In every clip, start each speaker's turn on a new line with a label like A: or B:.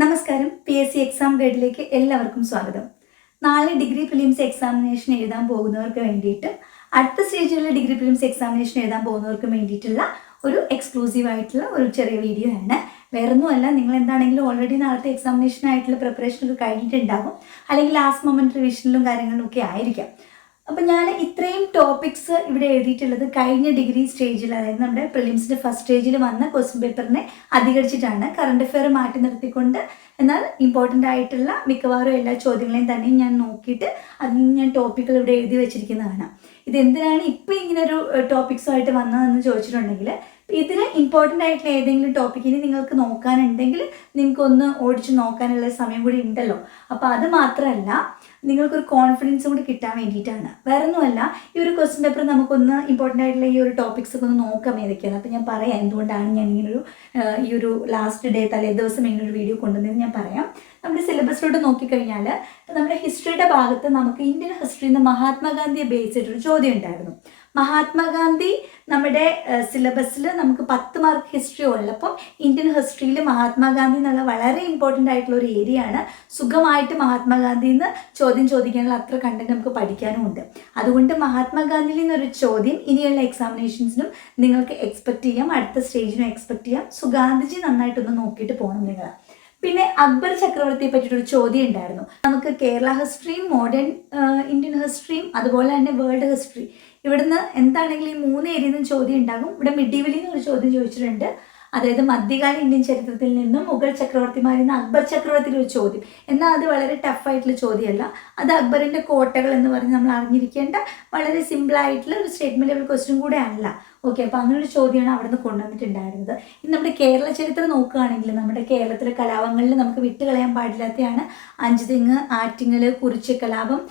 A: നമസ്കാരം. P S C exam ഗൈഡിലേക്ക് എല്ലാവർക്കും സ്വാഗതം. നാളെ ഡിഗ്രി ഫിലിംസ് എക്സാമിനേഷൻ എഴുതാൻ പോകുന്നവർക്ക് വേണ്ടിയിട്ട് അടുത്ത സ്റ്റേജിലുള്ള ഡിഗ്രി ഫിലിംസ് എക്സാമിനേഷൻ എഴുതാൻ പോകുന്നവർക്ക് വേണ്ടിയിട്ടുള്ള ഒരു എക്സ്ക്ലൂസീവ് ആയിട്ടുള്ള ഒരു ചെറിയ വീഡിയോ ആണ്. വേറൊന്നുമല്ല നിങ്ങൾ എന്താണെങ്കിലും ഓൾറെഡി നാളത്തെ എക്സാമിനേഷൻ ആയിട്ടുള്ള പ്രിപ്പറേഷൻ ഒക്കെ കഴിഞ്ഞിട്ടുണ്ടാകും അല്ലെങ്കിൽ ലാസ്റ്റ് മൊമെന്റ് റിവിഷനിലും കാര്യങ്ങളിലും ഒക്കെ ആയിരിക്കാം. അപ്പം ഞാൻ ഇത്രയും ടോപ്പിക്സ് ഇവിടെ എഴുതിയിട്ടുള്ളത് കഴിഞ്ഞ ഡിഗ്രി സ്റ്റേജിൽ അതായത് നമ്മുടെ പ്രിലിംസിന്റെ ഫസ്റ്റ് സ്റ്റേജിൽ വന്ന ക്വസ്റ്റ്യൻ പേപ്പറിനെ അധികരിച്ചിട്ടാണ് കറണ്ട് അഫെയർ മാറ്റി നിർത്തിക്കൊണ്ട്. എന്നാൽ ഇമ്പോർട്ടന്റ് ആയിട്ടുള്ള മിക്കവാറും എല്ലാ ചോദ്യങ്ങളെയും തന്നെ ഞാൻ നോക്കിയിട്ട് അതിൽ ഞാൻ ടോപ്പിക്കുകൾ ഇവിടെ എഴുതി വെച്ചിരിക്കുന്നതാണ്. ഇത് എന്തിനാണ് ഇപ്പം ഇങ്ങനെ ഒരു ടോപ്പിക്സുമായിട്ട് വന്നതെന്ന് ചോദിച്ചിട്ടുണ്ടെങ്കിൽ ഇതിന് ഇമ്പോർട്ടന്റ് ആയിട്ടുള്ള ഏതെങ്കിലും ടോപ്പിക്കിന് നിങ്ങൾക്ക് നോക്കാനുണ്ടെങ്കിൽ നിങ്ങൾക്കൊന്ന് ഓടിച്ച് നോക്കാനുള്ള സമയം കൂടി ഉണ്ടല്ലോ. അപ്പോൾ അത് മാത്രമല്ല നിങ്ങൾക്കൊരു കോൺഫിഡൻസ് കൂടി കിട്ടാൻ വേണ്ടിയിട്ടാണ്. വേറെ ഒന്നുമല്ല ഈ ഒരു ക്വസ്റ്റ്യൻ പേപ്പർ നമുക്കൊന്ന് ഇമ്പോർട്ടന്റ് ആയിട്ടുള്ള ഈ ഒരു ടോപ്പിക്സ് ഒക്കെ ഒന്ന് നോക്കാം ഏതൊക്കെയാണ്. അപ്പോൾ ഞാൻ പറയാം എന്തുകൊണ്ടാണ് ഞാൻ ഇങ്ങനൊരു ഈ ഒരു ലാസ്റ്റ് ഡേ തലേ ദിവസം ഇങ്ങനൊരു വീഡിയോ കൊണ്ടുവന്നത് ഞാൻ പറയാം. നമ്മുടെ സിലബസിലോട്ട് നോക്കിക്കഴിഞ്ഞാൽ നമ്മുടെ ഹിസ്റ്ററിയുടെ ഭാഗത്ത് നമുക്ക് ഇന്ത്യൻ ഹിസ്റ്ററിയിൽ നിന്ന് മഹാത്മാഗാന്ധിയെ ബേസ് ചെയ്തിട്ടൊരു ചോദ്യം ഉണ്ടായിരുന്നു. മഹാത്മാഗാന്ധി നമ്മുടെ സിലബസിൽ നമുക്ക് പത്ത് മാർക്ക് ഹിസ്റ്ററി ഉള്ളപ്പം ഇന്ത്യൻ ഹിസ്റ്ററിയിൽ മഹാത്മാഗാന്ധി എന്നുള്ള വളരെ ഇമ്പോർട്ടന്റ് ആയിട്ടുള്ള ഒരു ഏരിയ ആണ്. സുഖമായിട്ട് മഹാത്മാഗാന്ധിയിൽ നിന്ന് ചോദ്യം ചോദിക്കാനുള്ള അത്ര കണ്ടന്റ് നമുക്ക് പഠിക്കാനും ഉണ്ട്. അതുകൊണ്ട് മഹാത്മാഗാന്ധിയിൽ നിന്നൊരു ചോദ്യം ഇനിയുള്ള എക്സാമിനേഷൻസിനും നിങ്ങൾക്ക് എക്സ്പെക്ട് ചെയ്യാം. അടുത്ത സ്റ്റേജിനും എക്സ്പെക്ട് ചെയ്യാം. സോ ഗാന്ധിജി നന്നായിട്ടൊന്ന് നോക്കിയിട്ട് പോകണം നിങ്ങൾ. പിന്നെ അക്ബർ ചക്രവർത്തിയെ പറ്റിയിട്ടൊരു ചോദ്യം ഉണ്ടായിരുന്നു. നമുക്ക് കേരള ഹിസ്റ്ററിയും മോഡേൺ ഇന്ത്യൻ ഹിസ്റ്ററിയും അതുപോലെ തന്നെ വേൾഡ് ഹിസ്റ്ററി ഇവിടുന്ന് എന്താണെങ്കിലും ഈ മൂന്ന് ഏരിയയിൽ നിന്നും ചോദ്യം ഉണ്ടാകും. ഇവിടെ മിഡിവലിന്ന് ഒരു ചോദ്യം ചോദിച്ചിട്ടുണ്ട്. അതായത് മധ്യകാല ഇന്ത്യൻ ചരിത്രത്തിൽ നിന്നും മുഗൾ ചക്രവർത്തിമാരിൽ നിന്ന് അക്ബർ ചക്രവർത്തിയുടെ ഒരു ചോദ്യം. എന്നാൽ അത് വളരെ ടഫായിട്ടുള്ള ചോദ്യമല്ല. അത് അക്ബറിന്റെ കോട്ടകൾ എന്ന് പറഞ്ഞ് നമ്മൾ അറിഞ്ഞിരിക്കേണ്ട വളരെ സിമ്പിളായിട്ടുള്ള ഒരു സ്റ്റേറ്റ്മെന്റ് ലെവൽ ക്വസ്റ്റ്യൻ കൂടെ അല്ല ഓക്കെ അപ്പോൾ അങ്ങനെ ഒരു ചോദ്യമാണ് അവിടെ നിന്ന് കൊണ്ടുവന്നിട്ടുണ്ടായിരുന്നത്. ഇനി നമ്മുടെ കേരള ചരിത്രം നോക്കുകയാണെങ്കിൽ നമ്മുടെ കേരളത്തിലെ കലാപങ്ങളിൽ നമുക്ക് വിട്ടുകളയാൻ പാടില്ലാത്തതാണ് അഞ്ചുതെങ്ങ് ആറ്റിങ്ങൽ കുറിച്ചി കലാപം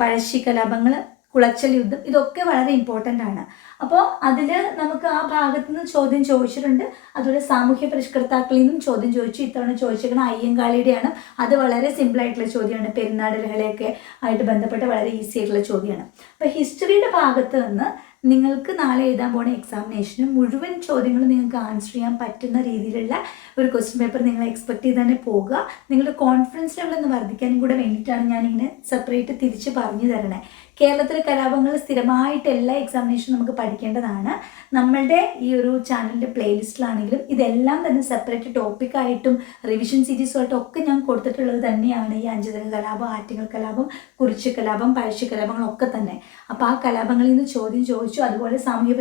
A: പഴശ്ശി കലാപങ്ങൾ കുളച്ചൽ യുദ്ധം ഇതൊക്കെ വളരെ ഇമ്പോർട്ടന്റ് ആണ്. അപ്പോൾ അതിൽ നമുക്ക് ആ ഭാഗത്തു നിന്ന് ചോദ്യം ചോദിച്ചിട്ടുണ്ട്. അതുപോലെ സാമൂഹ്യ പരിഷ്കർത്താക്കളിൽ നിന്നും ചോദ്യം ചോദിച്ചു. ഇത്തവണ ചോദിച്ചിരിക്കുന്ന അയ്യങ്കാളിയുടെയാണ്. അത് വളരെ സിമ്പിൾ ആയിട്ടുള്ള ചോദ്യമാണ്. പെരുന്നാടലുകളെയൊക്കെ ആയിട്ട് ബന്ധപ്പെട്ട് വളരെ ഈസി ആയിട്ടുള്ള ചോദ്യമാണ്. അപ്പോൾ ഹിസ്റ്ററിയുടെ ഭാഗത്ത് നിന്ന് നിങ്ങൾക്ക് നാളെ എഴുതാൻ പോണ എക്സാമിനേഷന് മുഴുവൻ ചോദ്യങ്ങളും നിങ്ങൾക്ക് ആൻസർ ചെയ്യാൻ പറ്റുന്ന രീതിയിലുള്ള ഒരു ക്വസ്റ്റ്യൻ പേപ്പർ നിങ്ങൾ എക്സ്പെക്ട് ചെയ്ത് തന്നെ പോകുക നിങ്ങളുടെ കോൺഫിഡൻസ് ലെവൽ ഒന്ന് വർദ്ധിക്കാനും കൂടെ വേണ്ടിയിട്ടാണ് ഞാനിങ്ങനെ സെപ്പറേറ്റ് തിരിച്ച് പറഞ്ഞു തരണേ. കേരളത്തിലെ കലാപങ്ങൾ സ്ഥിരമായിട്ട് എല്ലാ എക്സാമിനേഷനും നമുക്ക് പഠിക്കേണ്ടതാണ്. നമ്മളുടെ ഈ ഒരു ചാനലിന്റെ പ്ലേലിസ്റ്റിലാണെങ്കിലും ഇതെല്ലാം തന്നെ സെപ്പറേറ്റ് ടോപ്പിക്കായിട്ടും റിവിഷൻ സീരീസുമായിട്ടും ഒക്കെ ഞാൻ കൊടുത്തിട്ടുള്ളത് തന്നെയാണ് ഈ അഞ്ചുതരം കലാപം ആറ്റുകൾ കലാപം കുറിച്ച് കലാപം പഴശ്ശി കലാപങ്ങളൊക്കെ തന്നെ. അപ്പോൾ ആ കലാപങ്ങളിൽ നിന്ന് ചോദ്യം ചോദിച്ചു അതുപോലെ സാമൂഹ്യ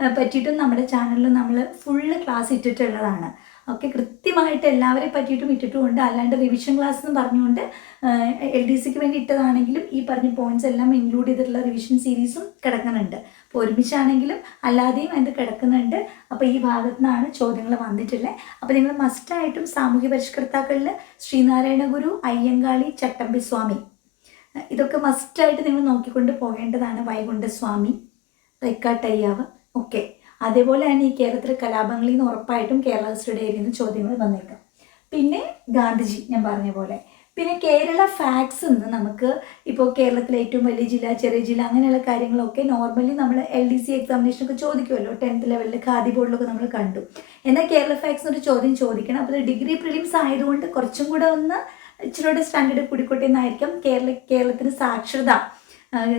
A: ആ, പറ്റിയിട്ടും നമ്മുടെ ചാനലിൽ നമ്മൾ ഫുള്ള് ക്ലാസ് ഇട്ടിട്ടുള്ളതാണ്. ഒക്കെ കൃത്യമായിട്ട് എല്ലാവരെ പറ്റിയിട്ടും ഇട്ടിട്ടുമുണ്ട്. അല്ലാണ്ട് റിവിഷൻ ക്ലാസ് എന്ന് പറഞ്ഞുകൊണ്ട് എൽ ഡി സിക്ക് വേണ്ടി ഇട്ടതാണെങ്കിലും ഈ പറഞ്ഞ പോയിന്റ്സ് എല്ലാം ഇൻക്ലൂഡ് ചെയ്തിട്ടുള്ള റിവിഷൻ സീരീസും കിടക്കുന്നുണ്ട്. അപ്പോൾ ഒരുമിച്ചാണെങ്കിലും അല്ലാതെയും അത് കിടക്കുന്നുണ്ട്. അപ്പോൾ ഈ ഭാഗത്തു നിന്നാണ് ചോദ്യങ്ങൾ വന്നിട്ടുള്ളത് അപ്പോൾ നിങ്ങൾ മസ്റ്റായിട്ടും സാമൂഹ്യ പരിഷ്കർത്താക്കളിൽ ശ്രീനാരായണ ഗുരു അയ്യങ്കാളി ചട്ടമ്പി സ്വാമി. ഇതൊക്കെ മസ്റ്റായിട്ട് നിങ്ങൾ നോക്കിക്കൊണ്ട് പോകേണ്ടതാണ് വൈകുണ്ഠസ്വാമി റെക്കാട്ടയ്യാവ്. ഒക്കെ അതേപോലെ തന്നെ ഈ കേരളത്തിലെ കലാപങ്ങളിൽ നിന്ന് ഉറപ്പായിട്ടും കേരള ഏരിയയിൽ നിന്ന് ചോദ്യങ്ങൾ വന്നേക്കാം. പിന്നെ ഗാന്ധിജി ഞാൻ പറഞ്ഞ പോലെ. പിന്നെ കേരള ഫാക്സ് എന്ന് നമുക്ക് ഇപ്പോൾ കേരളത്തിലെ ഏറ്റവും വലിയ ജില്ല ചെറിയ ജില്ല അങ്ങനെയുള്ള കാര്യങ്ങളൊക്കെ നോർമലി നമ്മൾ എൽ ഡി സി എക്സാമിനേഷനൊക്കെ ചോദിക്കുമല്ലോ. ടെൻത്ത് ലെവലിൽ ഖാദി ബോർഡിലൊക്കെ നമ്മൾ കണ്ടു. എന്നാൽ കേരള ഫാക്സ് ഒരു ചോദ്യം ചോദിക്കണം. അപ്പോൾ ഡിഗ്രി പ്രിലിംസ് ആയതുകൊണ്ട് കുറച്ചും കൂടെ ഒന്ന് ഇച്ചിരിയുടെ സ്റ്റാൻഡേർഡ് കൂടിക്കോട്ടെ എന്നായിരിക്കും കേരള കേരളത്തിന് സാക്ഷരത.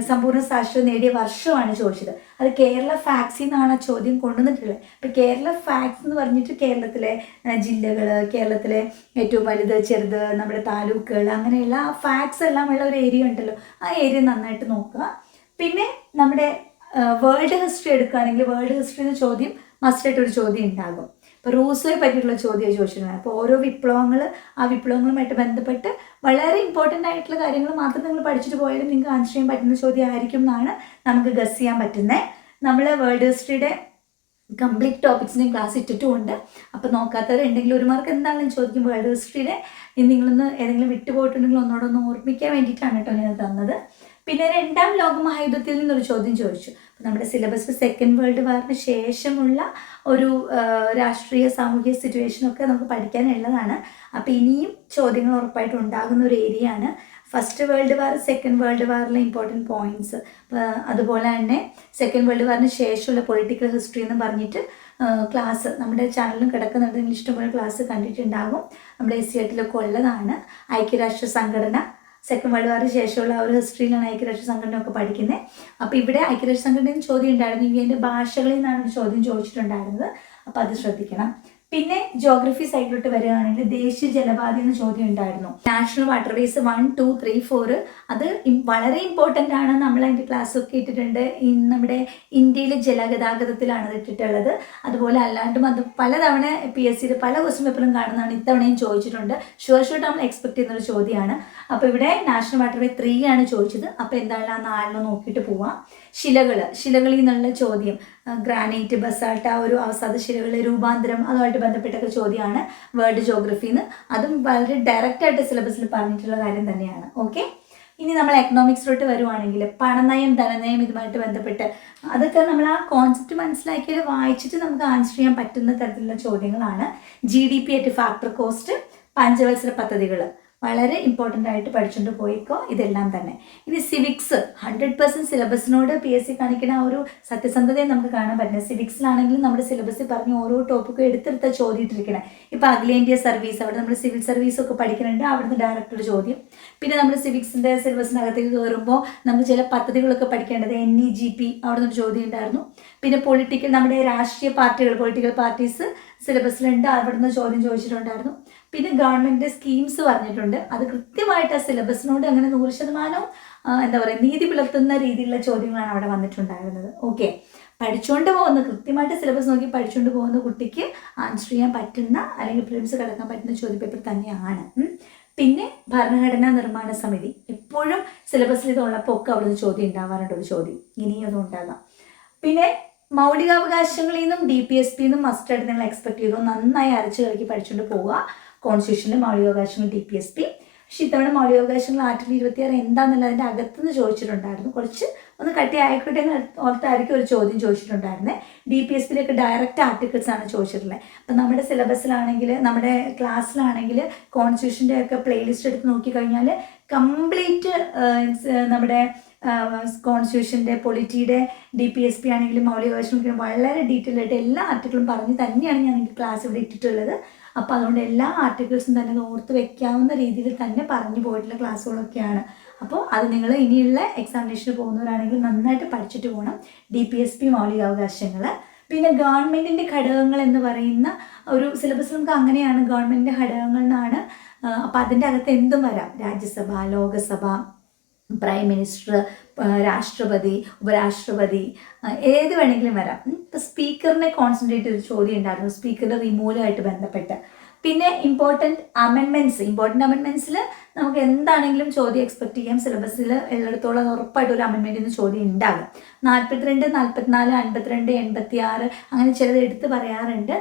A: സമ്പൂർണ സാക്ഷരത നേടിയ വർഷമാണ് ചോദിച്ചത്. അത് കേരള ഫാക്സിൽ നിന്നാണ് ആ ചോദ്യം കൊണ്ടുവന്നിട്ടുള്ളത്. അപ്പം കേരള ഫാക്സ് എന്ന് പറഞ്ഞിട്ട് കേരളത്തിലെ ജില്ലകൾ കേരളത്തിലെ ഏറ്റവും വലുത് ചെറുത് നമ്മുടെ താലൂക്കുകൾ അങ്ങനെയുള്ള ആ ഫാക്സ് എല്ലാം ഉള്ള ഒരു ഏരിയ ഉണ്ടല്ലോ. ആ ഏരിയ നന്നായിട്ട് നോക്കുക. പിന്നെ നമ്മുടെ വേൾഡ് ഹിസ്റ്ററി എടുക്കുകയാണെങ്കിൽ വേൾഡ് ഹിസ്റ്ററിയുടെ ചോദ്യം മസ്റ്റായിട്ട് ഒരു ചോദ്യം ഉണ്ടാകും. ഇപ്പോൾ റൂസിനെ പറ്റിയിട്ടുള്ള ചോദ്യം ചോദിച്ചിട്ടുണ്ട്. അപ്പോൾ ഓരോ വിപ്ലവങ്ങൾ ആ വിപ്ലവങ്ങളുമായിട്ട് ബന്ധപ്പെട്ട് വളരെ ഇമ്പോർട്ടന്റ് ആയിട്ടുള്ള കാര്യങ്ങൾ മാത്രം നിങ്ങൾ പഠിച്ചിട്ട് പോയാലും നിങ്ങൾക്ക് ആൻസർ ചെയ്യാൻ പറ്റുന്ന ചോദ്യം ആയിരിക്കും എന്നാണ് നമുക്ക് ഗസ് ചെയ്യാൻ പറ്റുന്നത് നമ്മൾ വേൾഡ് ഹിസ്റ്ററിയുടെ കംപ്ലീറ്റ് ടോപ്പിക്സിന്റെയും ക്ലാസ് ഇട്ടിട്ടുമുണ്ട്. അപ്പോൾ നോക്കാത്തവരുണ്ടെങ്കിൽ ഒരു മാർക്ക് എന്താണെന്ന് ചോദിക്കും വേൾഡ് ഹിസ്റ്ററിയുടെ നിങ്ങളൊന്ന് ഏതെങ്കിലും വിട്ടുപോയിട്ടുണ്ടെങ്കിൽ ഒന്നോടൊന്ന് ഓർമ്മിക്കാൻ വേണ്ടിയിട്ടാണ് കേട്ടോ ഞാൻ തന്നത്. പിന്നെ രണ്ടാം ലോക മഹായുദ്ധത്തിൽ നിന്നൊരു ചോദ്യം ചോദിച്ചു. നമ്മുടെ സിലബസ് സെക്കൻഡ് വേൾഡ് വാറിന് ശേഷമുള്ള ഒരു രാഷ്ട്രീയ സാമൂഹിക സിറ്റുവേഷനൊക്കെ നമുക്ക് പഠിക്കാനുള്ളതാണ് അപ്പോൾ ഇനിയും ചോദ്യങ്ങൾ ഉറപ്പായിട്ടും ഉണ്ടാകുന്ന ഒരു ഏരിയ ആണ് first world war second world വാറിലെ important points അതുപോലെ തന്നെ സെക്കൻഡ് വേൾഡ് വാറിന് ശേഷമുള്ള പൊളിറ്റിക്കൽ ഹിസ്റ്ററി എന്ന് പറഞ്ഞിട്ട് ക്ലാസ് നമ്മുടെ ചാനലിലും കിടക്കുന്നുണ്ട്. ഇഷ്ടമുള്ള ക്ലാസ് കണ്ടിട്ടുണ്ടാകും. നമ്മുടെ എസ് സി എട്ടിലൊക്കെ ഉള്ളതാണ്. ഐക്യരാഷ്ട്ര സംഘടന സെക്കൻഡ് വേൾഡ് വാറിന് ശേഷമുള്ള ആ ഒരു ഹിസ്റ്ററിയിലാണ് ഐക്യരാഷ്ട്ര സംഘടനയൊക്കെ പഠിക്കുന്നത് അപ്പോൾ ഇവിടെ ഐക്യരാഷ്ട്ര സംഘടനയിൽ ചോദ്യം ഉണ്ടായിരുന്നു. ഇന്ത്യന്റെ ഭാഷകളിൽ നിന്നാണ് ചോദ്യം ചോദിച്ചിട്ടുണ്ടായിരുന്നത്. അപ്പോൾ അത് ശ്രദ്ധിക്കണം. പിന്നെ ജോഗ്രഫി സൈഡിലോട്ട് വരികയാണെങ്കിൽ ദേശീയ ജലപാതി എന്ന ചോദ്യം ഉണ്ടായിരുന്നു. National waterways one two three four അത് വളരെ ഇമ്പോർട്ടന്റ് ആണ്. നമ്മൾ അതിന്റെ ക്ലാസ്സൊക്കെ ഇട്ടിട്ടുണ്ട്. നമ്മുടെ ഇന്ത്യയിലെ ജലഗതാഗതത്തിലാണ് അത് ഇട്ടിട്ടുള്ളത്. അതുപോലെ അല്ലാണ്ടും അത് പലതവണ പി എസ് സിയിൽ പല ക്വസ്റ്റ്യൻ പേപ്പറും കാണുന്നതാണ് ഇത്തവണയും ചോദിച്ചിട്ടുണ്ട്. ഷുവർ ഷുവർ നമ്മൾ എക്സ്പെക്ട് ചെയ്യുന്ന ഒരു ചോദ്യമാണ്. അപ്പോൾ ഇവിടെ നാഷണൽ വാട്ടർവേ ത്രീ ആണ് ചോദിച്ചത്. അപ്പോൾ എന്താണ് ആ നാലിനോ നോക്കിയിട്ട് പോവാം. ശിലകൾ ശിലകളിൽ നിന്നുള്ള ചോദ്യം. ഗ്രാനൈറ്റ് ബസാൾട്ട് ആ ഒരു അവസാദ ശിലകളുടെ രൂപാന്തരം അതുമായിട്ട് ബന്ധപ്പെട്ടൊക്കെ ചോദ്യമാണ് വേൾഡ് ജോഗ്രഫിന്ന് അതും വളരെ ഡയറക്റ്റായിട്ട് സിലബസിൽ പറഞ്ഞിട്ടുള്ള കാര്യം തന്നെയാണ്. ഓക്കെ ഇനി നമ്മൾ എക്കണോമിക്സിലോട്ട് വരുവാണെങ്കിൽ പണനയം ധനനയം ഇതുമായിട്ട് ബന്ധപ്പെട്ട് അതൊക്കെ നമ്മൾ ആ കോൺസെപ്റ്റ് മനസ്സിലാക്കിയത് വായിച്ചിട്ട് നമുക്ക് ആൻസർ ചെയ്യാൻ പറ്റുന്ന തരത്തിലുള്ള ചോദ്യങ്ങളാണ്. G D P at factor cost പഞ്ചവത്സര പദ്ധതികൾ വളരെ ഇമ്പോർട്ടന്റ് ആയിട്ട് പഠിച്ചുകൊണ്ട് പോയിക്കോ. ഇതെല്ലാം തന്നെ. ഇനി സിവിക്സ് ഹൺഡ്രഡ് പെർസെന്റ് സിലബസിനോട് പി എസ് സി കാണിക്കുന്ന ആ ഒരു സത്യസന്ധതയെ നമുക്ക് കാണാൻ പറ്റുന്നത്. സിവിക്സിലാണെങ്കിലും നമ്മുടെ സിലബസിൽ പറഞ്ഞ് ഓരോ ടോപ്പിക്കും എടുത്തെടുത്ത ചോദ്യത്തിരിക്കണം ഇപ്പോൾ അഖിലേന്ത്യാ സർവീസ് അവിടെ നമ്മൾ സിവിൽ സർവീസ് ഒക്കെ പഠിക്കുന്നുണ്ട് അവിടുന്ന് ഡയറക്റ്റ് ചോദ്യം. പിന്നെ നമ്മൾ സിവിക്സിന്റെ സിലബസിനകത്തേക്ക് കയറുമ്പോൾ നമ്മൾ ചില പദ്ധതികളൊക്കെ പഠിക്കേണ്ടത് എൻ ഇ ജി പി അവിടെ നിന്നൊരു ചോദ്യം ഉണ്ടായിരുന്നു. പിന്നെ പൊളിറ്റിക്കൽ നമ്മുടെ രാഷ്ട്രീയ പാർട്ടികൾ പൊളിറ്റിക്കൽ പാർട്ടീസ് സിലബസിലുണ്ട് അവിടെ നിന്ന് ചോദ്യം ചോദിച്ചിട്ടുണ്ടായിരുന്നു. പിന്നെ ഗവൺമെന്റ് സ്കീംസ് പറഞ്ഞിട്ടുണ്ട്. അത് കൃത്യമായിട്ട് ആ സിലബസിനോട് അങ്ങനെ നൂറ് ശതമാനവും എന്താ പറയുക നീതി പുലർത്തുന്ന രീതിയിലുള്ള ചോദ്യങ്ങളാണ് അവിടെ വന്നിട്ടുണ്ടായിരുന്നത്. ഓക്കെ പഠിച്ചുകൊണ്ട് പോകുന്ന കൃത്യമായിട്ട് സിലബസ് നോക്കി പഠിച്ചുകൊണ്ട് പോകുന്ന കുട്ടിക്ക് ആൻസർ ചെയ്യാൻ പറ്റുന്ന അല്ലെങ്കിൽ പ്രിലിംസ് കിടക്കാൻ പറ്റുന്ന ചോദ്യപേപ്പർ തന്നെയാണ്. പിന്നെ ഭരണഘടനാ നിർമ്മാണ സമിതി. എപ്പോഴും സിലബസിൽ ഇതുള്ളപ്പോൾ ഒക്കെ അവിടെ ചോദ്യം ഉണ്ടാവാറുണ്ട് ഒരു ചോദ്യം. ഇനിയും അതും ഉണ്ടാകാം. പിന്നെ മൗലികാവകാശങ്ങളിൽ നിന്നും ഡി പി എസ് പി നിന്നും മസ്റ്റായിട്ട് നിങ്ങൾ എക്സ്പെക്ട് ചെയ്തു. നന്നായി അരച്ചു കളിക്ക് പഠിച്ചുകൊണ്ട് പോവുക. കോൺസ്റ്റിറ്റ്യൂഷനിൽ മൗലികാവകാശങ്ങൾ ഡി പി എസ് പി പക്ഷെ ഇത്തവണ മൗലികാവകാശങ്ങൾ ആർട്ടിക്കിൾ ഇരുപത്തിയാറ് എന്താണെന്നുള്ള അതിന്റെ അകത്തുനിന്ന് ചോദിച്ചിട്ടുണ്ടായിരുന്നു. കുറച്ച് ഒന്ന് കട്ടി ആയിക്കോട്ടെ ഓർത്തായിരിക്കും ഒരു ചോദ്യം ചോദിച്ചിട്ടുണ്ടായിരുന്നത് ഡി പി എസ് പിയിലേക്ക് ഡയറക്റ്റ് ആർട്ടിക്കിൾസ് ആണ് ചോദിച്ചിട്ടുള്ളത്. അപ്പം നമ്മുടെ സിലബസിലാണെങ്കിൽ നമ്മുടെ ക്ലാസ്സിലാണെങ്കിൽ കോൺസ്റ്റിറ്റ്യൂഷന്റെ ഒക്കെ പ്ലേലിസ്റ്റ് എടുത്ത് നോക്കിക്കഴിഞ്ഞാൽ കംപ്ലീറ്റ് നമ്മുടെ കോൺസ്റ്റിറ്റ്യൂഷന്റെ പൊളിറ്റിയുടെ ഡി പി എസ് പി ആണെങ്കിലും മൗലികാവകാശം വളരെ ഡീറ്റെയിൽ ആയിട്ട് എല്ലാ ആർട്ടിക്കിളും പറഞ്ഞ് തന്നെയാണ് ഞാൻ ക്ലാസ് ഇവിടെ ഇട്ടിട്ടുള്ളത്. അപ്പോൾ അതുകൊണ്ട് എല്ലാ ആർട്ടിക്കിൾസും തന്നെ ഓർത്ത് വെക്കാവുന്ന രീതിയിൽ തന്നെ പറഞ്ഞു പോയിട്ടുള്ള ക്ലാസ്സുകളൊക്കെയാണ്. അപ്പോൾ അത് നിങ്ങൾ ഇനിയുള്ള എക്സാമിനേഷന് പോകുന്നവരാണെങ്കിൽ നന്നായിട്ട് പഠിച്ചിട്ട് പോകണം ഡി പി എസ് പി മൗലികാവകാശങ്ങൾ പിന്നെ ഗവൺമെന്റിന്റെ ഘടകങ്ങൾ എന്ന് പറയുന്ന ഒരു സിലബസ് നമുക്ക് അങ്ങനെയാണ് ഗവൺമെന്റിന്റെ ഘടകങ്ങൾ എന്നാണ്. അപ്പോൾ അതിന്റെ അകത്ത് എന്തും വരാം. രാജ്യസഭ ലോകസഭ പ്രൈം മിനിസ്റ്റർ രാഷ്ട്രപതി ഉപരാഷ്ട്രപതി ഏത് വേണമെങ്കിലും വരാം. ഇപ്പം സ്പീക്കറിനെ കോൺസെൻട്രേറ്റ് ഒരു ചോദ്യം ഉണ്ടായിരുന്നു സ്പീക്കറുടെ റിമൂവലുമായിട്ട് ബന്ധപ്പെട്ട്. പിന്നെ ഇമ്പോർട്ടന്റ് അമെൻമെന്റ്സ് ഇമ്പോർട്ടന്റ് അമെൻമെന്റ്സിൽ നമുക്ക് എന്താണെങ്കിലും ചോദ്യം എക്സ്പെക്ട് ചെയ്യാം. സിലബസിൽ ഉള്ളിടത്തോളം ഉറപ്പായിട്ട് ഒരു അമെൻമെന്റിന് ചോദ്യം ഉണ്ടാകും. നാൽപ്പത്തിരണ്ട് നാൽപ്പത്തിനാല് അൻപത്തിരണ്ട് എൺപത്തി ആറ് അങ്ങനെ ചിലത് എടുത്ത് പറയാറുണ്ട്.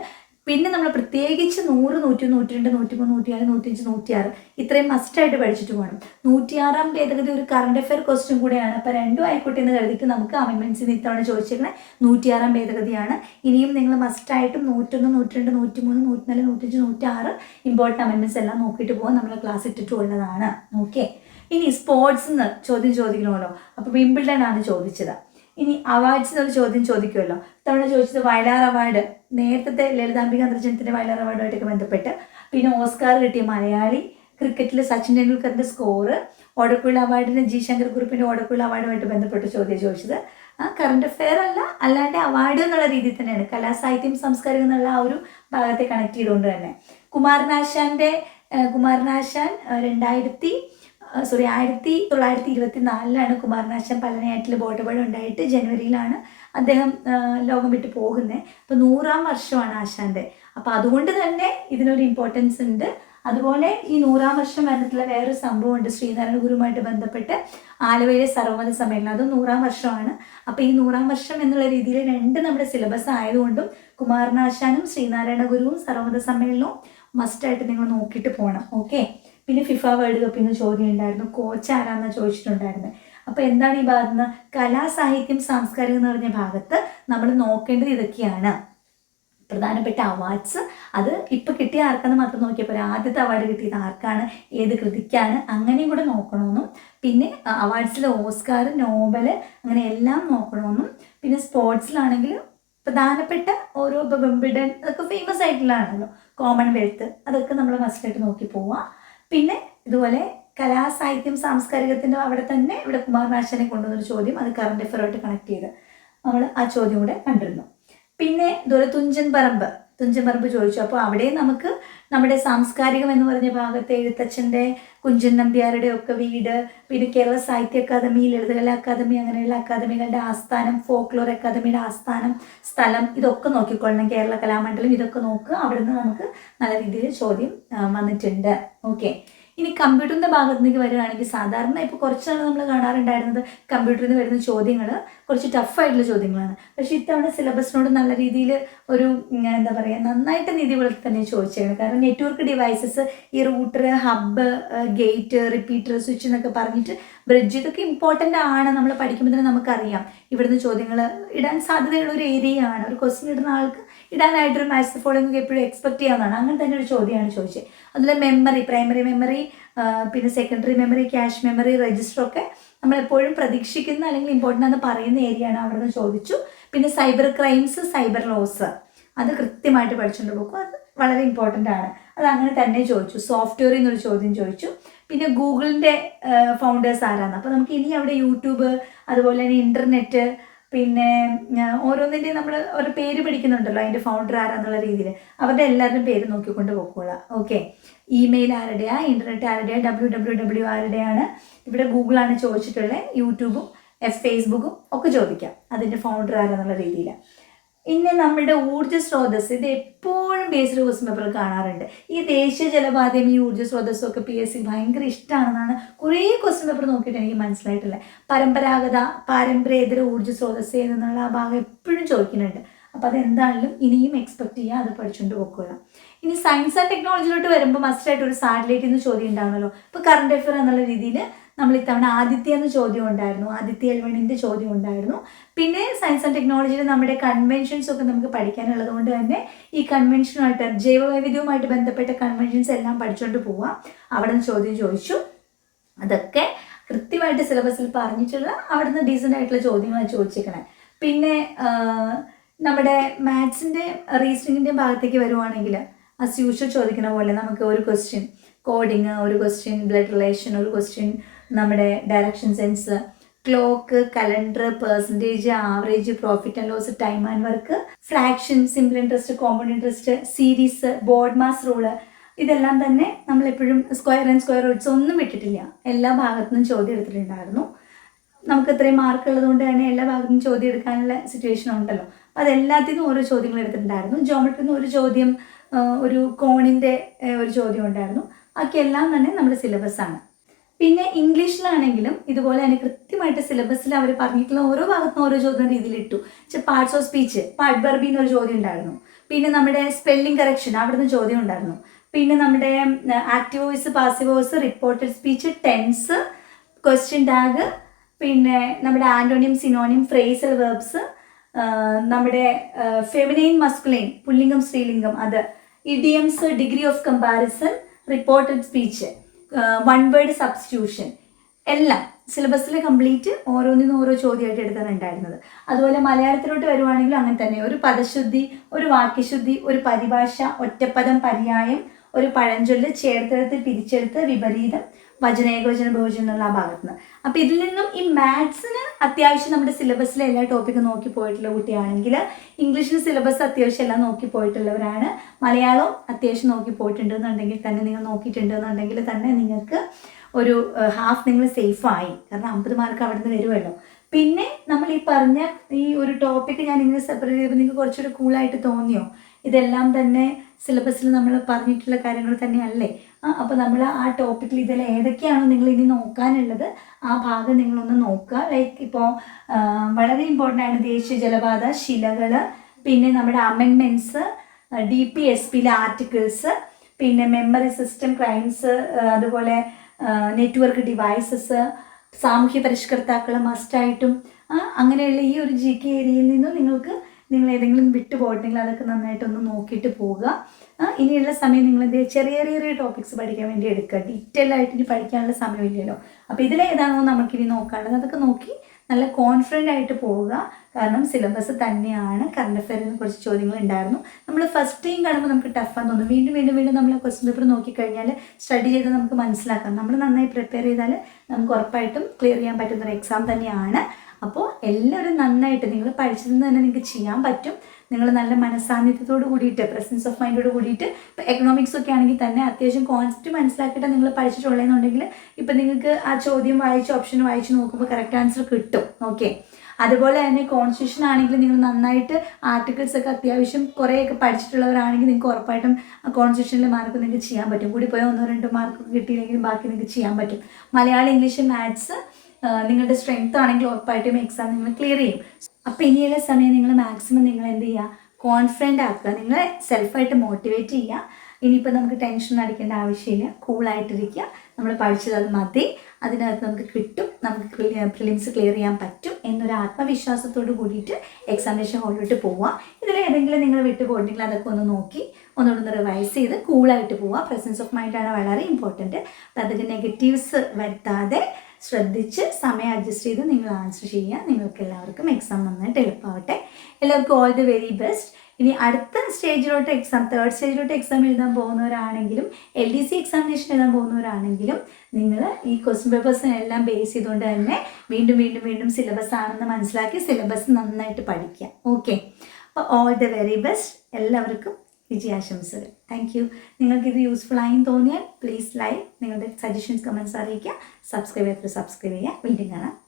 A: പിന്നെ നമ്മൾ പ്രത്യേകിച്ച് നൂറ് നൂറ്റി നൂറ്റി രണ്ട് നൂറ്റി മൂന്ന് നൂറ്റിനാല് നൂറ്റിയഞ്ച് നൂറ്റിയാറ് ഇത്രയും മസ്റ്റായിട്ട് പഠിച്ചിട്ട് പോകണം നൂറ്റിയാറാം ഭേദഗതി ഒരു കറണ്ട് അഫയർ ക്വസ്റ്റ്യൻ കൂടെയാണ്. അപ്പോൾ രണ്ടും ആയിക്കോട്ടെ എന്ന് കരുതിയിട്ട് നമുക്ക് അമിമെൻസിന് ഇത്തവണ ചോദിച്ചേക്കണേ. നൂറ്റിയാറാം ഭേദഗതിയാണ്. ഇനിയും നിങ്ങൾ മസ്റ്റായിട്ടും നൂറ്റൊന്ന് നൂറ്റിരണ്ട് നൂറ്റി മൂന്ന് നൂറ്റിനാല് നൂറ്റിയഞ്ച് നൂറ്റിയാറ് ഇമ്പോർട്ടന്റ് അമിമെൻസ് എല്ലാം നോക്കിയിട്ട് പോകാൻ നമ്മൾ ക്ലാസ് ഇട്ടിട്ടുള്ളതാണ് ഓക്കെ ഇനി സ്പോർട്സ് നിന്ന് ചോദ്യം ചോദിക്കണമല്ലോ. അപ്പോൾ വിംബിൾഡൺ ആണ് ചോദിച്ചത്. ഇനി അവാർഡ്സ് എന്നൊരു ചോദ്യം ചോദിക്കുമല്ലോ തവണ ചോദിച്ചത് വയലാർ അവാർഡ് നേരത്തെ ലളിതാംബിക അന്തർജനത്തിന്റെ വയലാർ അവാർഡുമായിട്ടൊക്കെ ബന്ധപ്പെട്ട് പിന്നെ ഓസ്കാർ കിട്ടിയ മലയാളി ക്രിക്കറ്റിൽ സച്ചിൻ ടെണ്ടുൽക്കറിന്റെ സ്കോറ് ഓടക്കുള്ള അവാർഡിന് ജി ശങ്കർ കുറിപ്പിന്റെ ഓടക്കുള്ള അവാർഡുമായിട്ട് ബന്ധപ്പെട്ട് ചോദ്യം ചോദിച്ചത്. ആ കറണ്ട് അഫെയർ അല്ല അല്ലാണ്ട് അവാർഡ് എന്നുള്ള രീതിയിൽ തന്നെയാണ്. കലാസാഹിത്യം സംസ്കാരം എന്നുള്ള ആ ഒരു ഭാഗത്തെ കണക്ട് ചെയ്തുകൊണ്ട് തന്നെ. കുമാരനാശാന്റെ കുമാരനാശാൻ രണ്ടായിരത്തി സോറി ആയിരത്തി തൊള്ളായിരത്തി ഇരുപത്തി നാലിലാണ് കുമാരനാശാൻ പലനയാറ്റിൽ ബോട്ടപഴം ഉണ്ടായിട്ട് ജനുവരിയിലാണ് അദ്ദേഹം ലോകം വിട്ട് പോകുന്നത് അപ്പോൾ നൂറാം വർഷമാണ് ആശാന്റെ അപ്പോൾ അതുകൊണ്ട് തന്നെ ഇതിനൊരു ഇമ്പോർട്ടൻസ് ഉണ്ട്. അതുപോലെ ഈ നൂറാം വർഷം വന്നിട്ടുള്ള വേറൊരു സംഭവമുണ്ട്. ശ്രീനാരായണ ഗുരുവുമായിട്ട് ബന്ധപ്പെട്ട് ആലുവയിലെ സർവമത സമ്മേളനം. അതും നൂറാം വർഷമാണ്. അപ്പോൾ ഈ നൂറാം വർഷം എന്നുള്ള രീതിയിൽ രണ്ട് നമ്മുടെ സിലബസ് ആയതുകൊണ്ടും കുമാരനാശാനും ശ്രീനാരായണ ഗുരുവും സർവമത സമ്മേളനവും മസ്റ്റായിട്ട് നിങ്ങൾ നോക്കിയിട്ട് പോകണം ഓക്കെ പിന്നെ ഫിഫ വേൾഡ് കപ്പിൽ നിന്ന് ചോദ്യം ഉണ്ടായിരുന്നു. കോച്ച് ആരാന്ന് ചോദിച്ചിട്ടുണ്ടായിരുന്നത് അപ്പോൾ എന്താണ് ഈ ഭാഗത്ത് കലാ സാഹിത്യം സാംസ്കാരികം എന്ന് പറഞ്ഞ ഭാഗത്ത് നമ്മൾ നോക്കേണ്ടത് ഇതൊക്കെയാണ്. പ്രധാനപ്പെട്ട അവാർഡ്സ് അത് ഇപ്പോൾ കിട്ടിയ ആർക്കാന്ന് മാത്രം നോക്കിയാൽ പോരാ. ആദ്യത്തെ അവാർഡ് കിട്ടിയത് ആർക്കാണ്? ഏത് കൃതിക്കാണ്? അങ്ങനെയും കൂടെ നോക്കണമെന്നും പിന്നെ അവാർഡ്സിലെ ഓസ്കാർ നോബൽ അങ്ങനെ എല്ലാം നോക്കണമെന്നും പിന്നെ സ്പോർട്സിലാണെങ്കിൽ പ്രധാനപ്പെട്ട ഓരോ ഇപ്പോൾ അതൊക്കെ ഫേമസ് ആയിട്ടുള്ളതാണല്ലോ. കോമൺവെൽത്ത് അതൊക്കെ നമ്മൾ മസ്റ്റായിട്ട് നോക്കി പോവാം. പിന്നെ ഇതുപോലെ കലാസാഹിത്യം സാംസ്കാരികത്തിന്റെ അവിടെ തന്നെ ഇവിടെ കുമാരനാശാനെ കൊണ്ടുവന്നൊരു ചോദ്യം അത് കറണ്ട് അഫയറുമായിട്ട് കണക്ട് ചെയ്ത് നമ്മൾ ആ ചോദ്യം കൂടെ കണ്ടിരുന്നു. പിന്നെ ഇതുപോലെ തുഞ്ചൻ പറമ്പ് തുഞ്ചൻ പറമ്പ് ചോദിച്ചു. അപ്പോൾ അവിടെ നമുക്ക് നമ്മുടെ സാംസ്കാരികം എന്ന് പറഞ്ഞ ഭാഗത്ത് എഴുത്തച്ഛന്റെ കുഞ്ചൻ നമ്പ്യാരുടെ ഒക്കെ വീട് പിന്നെ കേരള സാഹിത്യ അക്കാദമി ലളിതകല അക്കാദമി അങ്ങനെയുള്ള അക്കാദമികളുടെ ആസ്ഥാനം ഫോക്ലോർ അക്കാദമിയുടെ ആസ്ഥാനം സ്ഥലം ഇതൊക്കെ നോക്കിക്കൊള്ളണം. കേരള കലാമണ്ഡലം ഇതൊക്കെ നോക്കുക. അവിടുന്ന് നമുക്ക് നല്ല രീതിയിൽ ചോദ്യം വന്നിട്ടുണ്ട്. ഓക്കെ ഇനി കമ്പ്യൂട്ടറിന്റെ ഭാഗത്തേക്ക് വരികയാണെങ്കിൽ സാധാരണ ഇപ്പോൾ കുറച്ചാണ് നമ്മൾ കാണാറുണ്ടായിരുന്നത് കമ്പ്യൂട്ടറിൽ നിന്ന് വരുന്ന ചോദ്യങ്ങൾ കുറച്ച് ടഫായിട്ടുള്ള ചോദ്യങ്ങളാണ്. പക്ഷേ ഇത്തവണ സിലബസിനോട് നല്ല രീതിയിൽ ഒരു എന്താ പറയുക നന്നായിട്ട് നീതി പുലർത്തി തന്നെ ചോദിച്ചാണ് കാരണം നെറ്റ്വർക്ക് ഡിവൈസസ് ഈ router hub gate repeater switch എന്നൊക്കെ പറഞ്ഞിട്ട് ബ്രിഡ്ജ് ഇതൊക്കെ ഇമ്പോർട്ടന്റ് ആണ് നമ്മൾ പഠിക്കുമ്പോൾ തന്നെ നമുക്കറിയാം. ഇവിടുന്ന് ചോദ്യങ്ങൾ ഇടാൻ സാധ്യതയുള്ള ഒരു ഏരിയ ആണ്. ഒരു ക്വസ്റ്റ്യൻ ഇടുന്ന ആൾക്ക് ഇടാനായിട്ടൊരു മാത്സ് ഫോളോയിങ് എപ്പോഴും എക്സ്പെക്ട് ചെയ്യാവുന്നതാണ്. അങ്ങനെ തന്നെ ഒരു ചോദ്യമാണ് ചോദിച്ചത് അതുപോലെ മെമ്മറി പ്രൈമറി മെമ്മറി പിന്നെ secondary memory cache memory register ഒക്കെ നമ്മളെപ്പോഴും പ്രതീക്ഷിക്കുന്ന അല്ലെങ്കിൽ ഇമ്പോർട്ടന്റ് ആണെന്ന് പറയുന്ന ഏരിയ ആണ് അവിടെ നിന്ന് ചോദിച്ചു. പിന്നെ സൈബർ ക്രൈംസ് സൈബർ ലോസ് അത് കൃത്യമായിട്ട് പഠിച്ചുകൊണ്ട് പോകും അത് വളരെ ഇമ്പോർട്ടന്റ് ആണ്. അത് അങ്ങനെ തന്നെ ചോദിച്ചു. സോഫ്റ്റ്വെയർ എന്നൊരു ചോദ്യം ചോദിച്ചു. പിന്നെ ഗൂഗിളിന്റെ ഫൗണ്ടേഴ്സ് ആരാണ് അപ്പോൾ നമുക്ക് ഇനി അവിടെ യൂട്യൂബ് അതുപോലെ തന്നെ ഇന്റർനെറ്റ് പിന്നെ ഓരോന്നിന്റെയും നമ്മൾ ഒരു പേര് പഠിക്കുന്നുണ്ടല്ലോ അതിന്റെ ഫൗണ്ടർ ആരാന്നുള്ള രീതിയിൽ അവരുടെ എല്ലാവരുടെയും പേര് നോക്കിക്കൊണ്ട് പോയിക്കോളാം ഓക്കെ ഇമെയിൽ ആരുടെയാ? ഇന്റർനെറ്റ് ആരുടെയാ? ഡബ്ല്യൂ ഡബ്ല്യൂ ഡബ്ല്യൂ ആരുടെയാണ്? ഇവിടെ ഗൂഗിളാണ് ചോദിച്ചിട്ടുള്ളത് യൂട്യൂബും ഫേസ്ബുക്കും ഒക്കെ ചോദിക്കാം. അതിന്റെ ഫൗണ്ടർ ആരാന്നുള്ള രീതിയിൽ ഇനി നമ്മുടെ ഊർജ സ്രോതസ് ഇത് എപ്പോഴും ബേസ്ഡ് ക്വസ്റ്റ്യൻ പേപ്പറിൽ കാണാറുണ്ട്. ഈ ദേശീയ ജലപാതയും ഈ ഊർജ സ്രോതസ്സും ഒക്കെ പി എസ് സി ഭയങ്കര ഇഷ്ടമാണെന്നാണ് കുറേ ക്വസ്റ്റ്യൻ പേപ്പർ നോക്കിയിട്ട് എനിക്ക് മനസ്സിലായിട്ടുള്ളത്. പരമ്പരാഗത പാരമ്പര്യേതര ഊർജ സ്രോതസ് എന്നുള്ള ആ ഭാഗം എപ്പോഴും ചോദിക്കുന്നുണ്ട്. അപ്പോൾ അതെന്താണെങ്കിലും ഇനിയും എക്സ്പെക്ട് ചെയ്യുക അത് പഠിച്ചുകൊണ്ട് പോക്കുക. ഇനി സയൻസ് ആൻഡ് ടെക്നോളജിയിലോട്ട് വരുമ്പോൾ മസ്റ്റായിട്ട് ഒരു സാറ്റലൈറ്റിൽ നിന്ന് ചോദ്യം ഉണ്ടാകുമല്ലോ ഇപ്പോൾ കറണ്ട് അഫെയർ എന്നുള്ള രീതിയിൽ നമ്മൾ ഇത്തവണ ആദിത്യ എന്ന ചോദ്യം ഉണ്ടായിരുന്നു. ആദിത്യ എൽവണിന്റെ ചോദ്യം ഉണ്ടായിരുന്നു. പിന്നെ സയൻസ് ആൻഡ് ടെക്നോളജിയിൽ നമ്മുടെ കൺവെൻഷൻസ് ഒക്കെ നമുക്ക് പഠിക്കാനുള്ളത് കൊണ്ട് തന്നെ ഈ കൺവെൻഷനുമായിട്ട് ജൈവവൈവിധ്യവുമായിട്ട് ബന്ധപ്പെട്ട കൺവെൻഷൻസ് എല്ലാം പഠിച്ചുകൊണ്ട് പോവാം. അവിടെ നിന്ന് ചോദ്യം ചോദിച്ചു. അതൊക്കെ കൃത്യമായിട്ട് സിലബസിൽ പറഞ്ഞിട്ടുള്ള അവിടെ നിന്ന് ഡീസന്റ് ആയിട്ടുള്ള ചോദ്യങ്ങളാണ് ചോദിച്ചേക്കണേ. പിന്നെ നമ്മുടെ മാത്സിന്റെ റീസണിങ്ങിന്റെയും ഭാഗത്തേക്ക് വരുവാണെങ്കിൽ അസ് യൂഷ്വൽ ചോദിക്കുന്ന പോലെ നമുക്ക് ഒരു ക്വസ്റ്റ്യൻ കോഡിങ് ഒരു ക്വസ്റ്റ്യൻ ബ്ലഡ് റിലേഷൻ ഒരു ക്വസ്റ്റ്യൻ നമ്മുടെ direction sense clock calendar percentage average profit and loss time and work fraction simple interest compound interest series BODMAS rule ഇതെല്ലാം തന്നെ നമ്മൾ എപ്പോഴും സ്ക്വയർ ആൻഡ് സ്ക്വയർ റൂട്ട്സ് ഒന്നും വിട്ടിട്ടില്ല എല്ലാ ഭാഗത്തു നിന്നും ചോദ്യം എടുത്തിട്ടുണ്ടായിരുന്നു. നമുക്ക് ഇത്രയും മാർക്ക് ഉള്ളതുകൊണ്ട് തന്നെ എല്ലാ ഭാഗത്തും ചോദ്യം എടുക്കാനുള്ള സിറ്റുവേഷൻ ഉണ്ടല്ലോ. അപ്പം അതെല്ലാത്തിൽ ഓരോ ചോദ്യങ്ങൾ എടുത്തിട്ടുണ്ടായിരുന്നു. ജോമെട്രിന്ന് ഒരു ചോദ്യം ഒരു കോണിന്റെ ഒരു ചോദ്യം ഉണ്ടായിരുന്നു. ബാക്കിയെല്ലാം തന്നെ നമ്മുടെ സിലബസാണ് പിന്നെ ഇംഗ്ലീഷിലാണെങ്കിലും ഇതുപോലെ തന്നെ കൃത്യമായിട്ട് സിലബസിൽ അവർ പറഞ്ഞിട്ടുള്ള ഓരോ ഭാഗത്തും ഓരോ ചോദ്യം രീതിയിൽ ഇട്ടു പാർട്സ് ഓഫ് സ്പീച്ച് പാർട്ട് ബർബി എന്നൊരു ചോദ്യം ഉണ്ടായിരുന്നു. പിന്നെ നമ്മുടെ സ്പെല്ലിംഗ് കറക്ഷൻ അവിടുന്ന് ചോദ്യം ഉണ്ടായിരുന്നു. പിന്നെ നമ്മുടെ active voice passive voice reported speech tense question tag പിന്നെ നമ്മുടെ ആന്റോണിയം സിനോണിയം ഫ്രേസൽ വേർബ്സ് നമ്മുടെ ഫെമിനൈൻ മസ്കുലൈൻ പുല്ലിംഗം സ്ത്രീലിംഗം അത് idioms degree of comparison reported speech one word substitution എല്ലാം സിലബസിൽ കംപ്ലീറ്റ് ഓരോന്നിനും ഓരോ ചോദ്യമായിട്ട് എടുത്താണ് ഉണ്ടായിരുന്നത്. അതുപോലെ മലയാളത്തിലോട്ട് വരുവാണെങ്കിലും അങ്ങനെ തന്നെ. ഒരു പദശുദ്ധി ഒരു വാക്യശുദ്ധി ഒരു പരിഭാഷ ഒറ്റപ്പദം പര്യായം ഒരു പഴഞ്ചൊല്ല് ചേർത്തെടുത്ത് പിരിച്ചെടുത്ത് വിപരീതം വചന ഏകവചന ബഹുവചനം എന്നുള്ള ആ ഭാഗത്ത് നിന്ന് അപ്പോൾ ഇതിൽ നിന്നും ഈ മാത്സിന് അത്യാവശ്യം നമ്മുടെ സിലബസിലെ എല്ലാ ടോപ്പിക്കും നോക്കി പോയിട്ടുള്ള കുട്ടിയാണെങ്കിൽ ഇംഗ്ലീഷിന് സിലബസ് അത്യാവശ്യം എല്ലാം നോക്കി പോയിട്ടുള്ളവരാണ്. മലയാളം അത്യാവശ്യം നോക്കി പോയിട്ടുണ്ട് എന്നുണ്ടെങ്കിൽ തന്നെ നിങ്ങൾ നോക്കിയിട്ടുണ്ട് എന്നുണ്ടെങ്കിൽ തന്നെ നിങ്ങൾക്ക് ഒരു ഹാഫ് നിങ്ങൾ സേഫായി. കാരണം അമ്പത് മാർക്ക് അവിടെ നിന്ന് വരുമല്ലോ. പിന്നെ നമ്മൾ ഈ പറഞ്ഞ ഈ ഒരു ടോപ്പിക്ക് ഞാൻ ഇങ്ങനെ സെപ്പറേറ്റ് ചെയ്തപ്പോൾ നിങ്ങൾക്ക് കുറച്ചുകൂടി കൂളായിട്ട് തോന്നിയോ? ഇതെല്ലാം തന്നെ സിലബസിൽ നമ്മൾ പറഞ്ഞിട്ടുള്ള കാര്യങ്ങൾ തന്നെയല്ലേ? ആ അപ്പോൾ നമ്മൾ ആ ടോപ്പിക്കിൽ ഇതിൽ ഏതൊക്കെയാണോ നിങ്ങൾ ഇനി നോക്കാനുള്ളത് ആ ഭാഗം നിങ്ങളൊന്ന് നോക്കുക. ലൈക്ക് ഇപ്പോൾ വളരെ ഇമ്പോർട്ടന്റ് ആണ് ദേശീയ ജലപാത ശിലകൾ പിന്നെ നമ്മുടെ അമെൻമെന്റ്സ് ഡി പി എസ് പിയിലെ ആർട്ടിക്കിൾസ് പിന്നെ മെമ്മറി സിസ്റ്റം ക്രൈംസ് അതുപോലെ നെറ്റ്വർക്ക് ഡിവൈസസ് സാമൂഹ്യ പരിഷ്കർത്താക്കൾ മസ്റ്റായിട്ടും അങ്ങനെയുള്ള ഈ ഒരു ജി കെ ഏരിയയിൽ നിന്നും നിങ്ങൾക്ക് നിങ്ങൾ ഏതെങ്കിലും വിട്ടു പോയിട്ടുണ്ടെങ്കിൽ അതൊക്കെ നന്നായിട്ടൊന്ന് നോക്കിയിട്ട് പോവുക. ഇനിയുള്ള സമയം നിങ്ങൾ എന്ത്? ചെറിയ ചെറിയ ടോപ്പിക്സ് പഠിക്കാൻ വേണ്ടി എടുക്കുക. ഡീറ്റെയിൽ ആയിട്ട് ഇനി പഠിക്കാനുള്ള സമയമില്ലല്ലോ. അപ്പോൾ ഇതിലേതാണോ നമുക്കിനി നോക്കാനുള്ളത് അതൊക്കെ നോക്കി നല്ല കോൺഫിഡന്റ് ആയിട്ട് പോവുക. കാരണം സിലബസ് തന്നെയാണ്. കറണ്ട് അഫയറിൽ നിന്ന് കുറച്ച് ചോദ്യങ്ങൾ ഉണ്ടായിരുന്നു. നമ്മൾ ഫസ്റ്റ് ടൈം കാണുമ്പോൾ നമുക്ക് ടഫാന്ന് തോന്നും. വീണ്ടും വീണ്ടും വീണ്ടും നമ്മൾ ക്വസ്റ്റ്യൻ പേപ്പർ നോക്കിക്കഴിഞ്ഞാൽ സ്റ്റഡി ചെയ്ത് നമുക്ക് മനസ്സിലാക്കാം. നമ്മൾ നന്നായി പ്രിപ്പയർ ചെയ്താൽ നമുക്ക് ഉറപ്പായിട്ടും ക്ലിയർ ചെയ്യാൻ പറ്റുന്ന ഒരു എക്സാം തന്നെയാണ്. അപ്പോൾ എല്ലാവരും നന്നായിട്ട് നിങ്ങൾ പഠിച്ചതെന്ന് തന്നെ നിങ്ങൾക്ക് ചെയ്യാൻ പറ്റും. നിങ്ങൾ നല്ല മനസ്സാന്നിധ്യത്തോട് കൂടിയിട്ട് പ്രസൻസ് ഓഫ് മൈൻഡോട് കൂടിയിട്ട് ഇപ്പോൾ എക്കണോമിക്സ് ഒക്കെ ആണെങ്കിൽ തന്നെ അത്യാവശ്യം കോൺസെപ്റ്റ് മനസ്സിലാക്കിയിട്ട് നിങ്ങൾ പഠിച്ചിട്ടുള്ളതെന്നുണ്ടെങ്കിൽ ഇപ്പം നിങ്ങൾക്ക് ആ ചോദ്യം വായിച്ച് ഓപ്ഷൻ വായിച്ച് നോക്കുമ്പോൾ കറക്റ്റ് ആൻസർ കിട്ടും. ഓക്കെ അതുപോലെ തന്നെ കോൺസ്റ്റിറ്റ്യൂഷൻ ആണെങ്കിൽ നിങ്ങൾ നന്നായിട്ട് ആർട്ടിക്കിൾസ് ഒക്കെ അത്യാവശ്യം കുറേയൊക്കെ പഠിച്ചിട്ടുള്ളവരാണെങ്കിൽ നിങ്ങൾക്ക് ഉറപ്പായിട്ടും കോൺസ്റ്റിറ്റ്യൂഷനിലെ മാർക്ക് നിങ്ങൾക്ക് ചെയ്യാൻ പറ്റും. കൂടി പോയാൽ ഒന്നോ രണ്ടോ മാർക്ക് കിട്ടിയില്ലെങ്കിലും ബാക്കി നിങ്ങൾക്ക് ചെയ്യാൻ പറ്റും. മലയാളം ഇംഗ്ലീഷ് മാത്സ് നിങ്ങളുടെ സ്ട്രെങ്ത് ആണെങ്കിൽ ഉറപ്പായിട്ടും എക്സാം നിങ്ങൾ ക്ലിയർ ചെയ്യും. അപ്പോൾ ഇനിയുള്ള സമയം നിങ്ങൾ മാക്സിമം നിങ്ങൾ എന്ത് ചെയ്യുക? കോൺഫിഡന്റ് ആക്കുക. നിങ്ങളെ സെൽഫായിട്ട് മോട്ടിവേറ്റ് ചെയ്യുക. ഇനിയിപ്പോൾ നമുക്ക് ടെൻഷൻ അടിക്കേണ്ട ആവശ്യമില്ല. കൂളായിട്ടിരിക്കുക നമ്മൾ പഠിച്ചത് അത് മതി. അതിനകത്ത് നമുക്ക് കിട്ടും. നമുക്ക് പ്രിലിംസ് ക്ലിയർ ചെയ്യാൻ പറ്റും എന്നൊരു ആത്മവിശ്വാസത്തോട് കൂടിയിട്ട് എക്സാമിനേഷൻ ഹോളിലോട്ട് പോവാം. ഇതിൽ ഏതെങ്കിലും നിങ്ങൾ വിട്ടു പോയിട്ടുണ്ടെങ്കിൽ അതൊക്കെ ഒന്ന് നോക്കി ഒന്നുകൂടെ ഒന്ന് റിവൈസ് ചെയ്ത് കൂളായിട്ട് പോവുക പ്രസൻസ് ഓഫ് മൈൻഡാണ് വളരെ ഇമ്പോർട്ടന്റ് അപ്പം അതിൽ നെഗറ്റീവ്സ് വരുത്താതെ ശ്രദ്ധിച്ച് സമയം അഡ്ജസ്റ്റ് ചെയ്ത് നിങ്ങൾ ആൻസർ ചെയ്യുക. നിങ്ങൾക്ക് എല്ലാവർക്കും എക്സാം നന്നായിട്ട് എളുപ്പമാവട്ടെ എല്ലാവർക്കും ഓൾ ദി വെരി ബെസ്റ്റ് ഇനി അടുത്ത സ്റ്റേജിലോട്ട് എക്സാം തേർഡ് സ്റ്റേജിലോട്ട് എക്സാം എഴുതാൻ പോകുന്നവരാണെങ്കിലും എൽ ഡി സി എക്സാമിനേഷൻ എഴുതാൻ പോകുന്നവരാണെങ്കിലും നിങ്ങൾ ഈ ക്വസ്റ്റ്യൻ പേപ്പേഴ്സിനെല്ലാം ബേസ് ചെയ്തുകൊണ്ട് തന്നെ വീണ്ടും വീണ്ടും വീണ്ടും സിലബസ് ആണെന്ന് മനസ്സിലാക്കി സിലബസ് നന്നായിട്ട് പഠിക്കുക. ഓക്കെ അപ്പോൾ ഓൾ ദി വെരി ബെസ്റ്റ് എല്ലാവർക്കും വിജയാശംസകൾ. താങ്ക് യു ഇത് യൂസ്ഫുൾ ആയി തോന്നിയാൽ പ്ലീസ് ലൈക്ക് നിങ്ങളുടെ സജഷൻസ് കമൻസ് അറിയിക്കുക. സബ്സ്ക്രൈബ് ചെയ്ത് സബ്സ്ക്രൈബ് ചെയ്യുക. വീണ്ടും കാണാം.